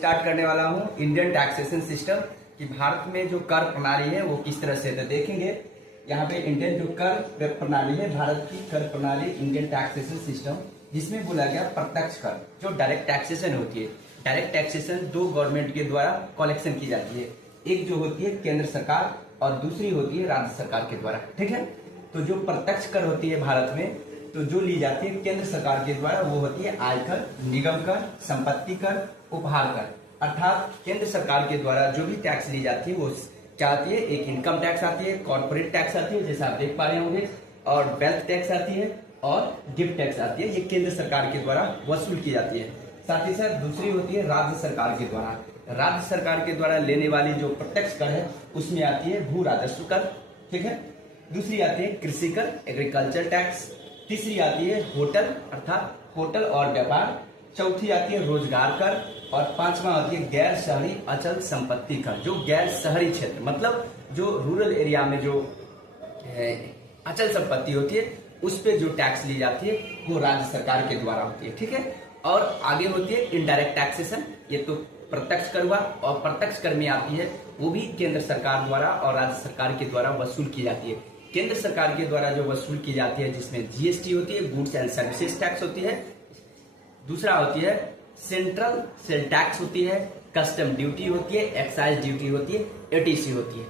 Start करने वाला हूँ इंडियन टैक्सेशन सिस्टम कि भारत में जो कर प्रणाली है वो किस तरह से है। तो देखेंगे यहाँ पे इंडियन जो कर प्रणाली है, भारत की कर प्रणाली इंडियन टैक्सेशन सिस्टम, जिसमें बोला गया प्रत्यक्ष कर जो डायरेक्ट टैक्सेशन होती है। डायरेक्ट टैक्सेशन दो गवर्नमेंट के द्वारा कलेक्शन की जाती है, एक जो होती है केंद्र सरकार और दूसरी होती है राज्य सरकार के द्वारा। ठीक है, तो जो प्रत्यक्ष कर होती है भारत में, तो जो ली जाती है केंद्र सरकार के द्वारा वो होती है आयकर, निगम कर, संपत्ति कर, उपहार कर। अर्थात केंद्र सरकार के द्वारा जो भी टैक्स ली जाती है वो क्या आती है, एक इनकम टैक्स आती है, कॉर्पोरेट टैक्स आती है जैसे आप देख पा रहे होंगे, और वेल्थ टैक्स आती है और गिफ्ट टैक्स आती है। ये केंद्र सरकार के द्वारा वसूल की जाती है। साथ ही साथ दूसरी होती है राज्य सरकार के द्वारा। राज्य सरकार के द्वारा लेने वाली जो प्रत्यक्ष कर है उसमें आती है भू राजस्व कर। ठीक है, दूसरी आती है कृषि कर, एग्रीकल्चर टैक्स। तीसरी आती है होटल अर्थात होटल और व्यापार। चौथी आती है रोजगार कर और पांचवा आती है गैर शहरी अचल संपत्ति कर। जो गैर शहरी क्षेत्र मतलब जो रूरल एरिया में जो अचल संपत्ति होती है उस पे जो टैक्स ली जाती है वो राज्य सरकार के द्वारा होती है। ठीक है, और आगे होती है इनडायरेक्ट टैक्सेशन, ये तो प्रत्यक्ष कर हुआ, और प्रत्यक्ष कर में आती है वो भी केंद्र सरकार द्वारा और राज्य सरकार के द्वारा वसूल की जाती है। केंद्र सरकार के द्वारा जो वसूल की जाती है जिसमें जीएसटी होती है, गुड्स एंड सर्विसेज टैक्स होती है। दूसरा होती है सेंट्रल सेल टैक्स होती है, कस्टम ड्यूटी होती है, एक्साइज ड्यूटी होती है, एटीसी होती है।